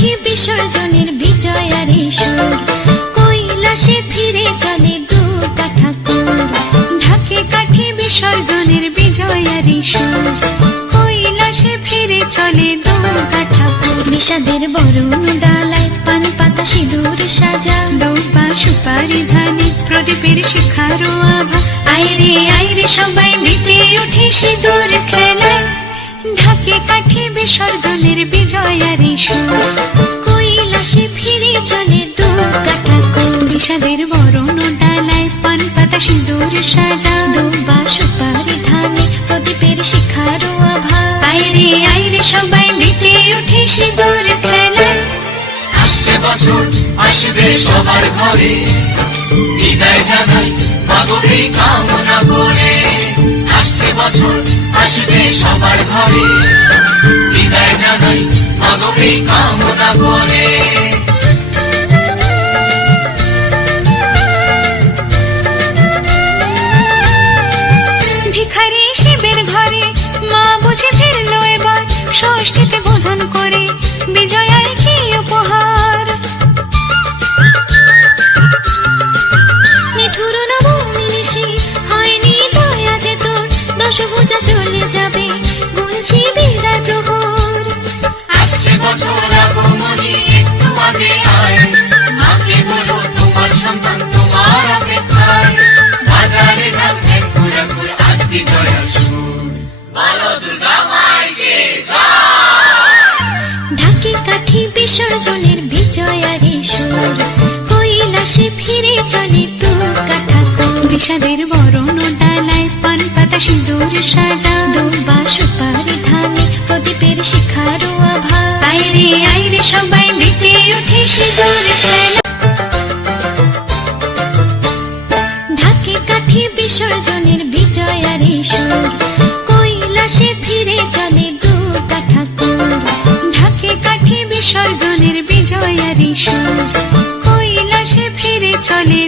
কাঠি বিসর্জনের বিজয়ারি সুর, কৈলাসে ফিরে চলে দু কাঠা কুল। ঢাকে কাঠি বিসর্জনের বিজয়ারি সুর, কৈলাসে ফিরে চলে দু কাঠা কুল। বিষাদের বরণ ডালায় পান পাতা সিঁদুর সাজা, দৌপা সুপারি ধানে প্রদীপের শিখারো আভা। আইরে সবাই মেতে উঠে সিঁদুর খেলায়, ঢাকে কাঠি বিসর্জনের বিজয়ারি সুর, কৈলাসে ফিরে চলে দু কাঠা কুল। বিষাদের বরণ ডালায় পান পাতা সিঁদুর সাজা, দৌপা সুপারি ধানে প্রদীপের শিখারো আভা। আইরে সবাই মেতে উঠে সিঁদুর খেলায়। আসছে বছর আসবে সবার ঘরে, বিদায় জানাই মাগো এই কামনা করে। আসছে বছর আসবে সবার ঘরে, বিদায় জানাই মাগো এই কামনা করে। ভিখারি শিবের ঘরে মা বুঝে ফিরলো এবার, ষষ্ঠীতে বোধন করে বিজয়ার কি উপহার। নিঠুর নবমী নিশি হয়নি দয়া যে তোর, দশভুজা চলে যাবে গুনছি বিদায় প্রহর। আসছে বছর আগমনী একটু আগে আয়, মাকে বলো তোমার সন্তান তোমার অপেক্ষায়। বাজারে যান ঘুরাঘুর আজ বিজয়ার সুর, বলো দুর্গা মাইকে ঢাকে কাঠি বিসর্জনের বিজয়ারি সুর, কৈলাসে ফিরে চলে দু কাঠা কুল। বিষাদের বরণ ডালায় পান পাতা সিঁদুর সাজা, দৌপা সুপারি ধানে প্রদীপের শিখারো আভা। আইরে সবাই মেতে উঠে সিঁদুর খেলা, ঢাকে কাঠি বিসর্জনের বিজয়ারি সুর, কৈলাসে ফিরে চলে দু কাঠা কুল। ঢাকে কাঠি বিসর্জনের বিজয়ারি সুর, কৈলাসে ফিরে চলে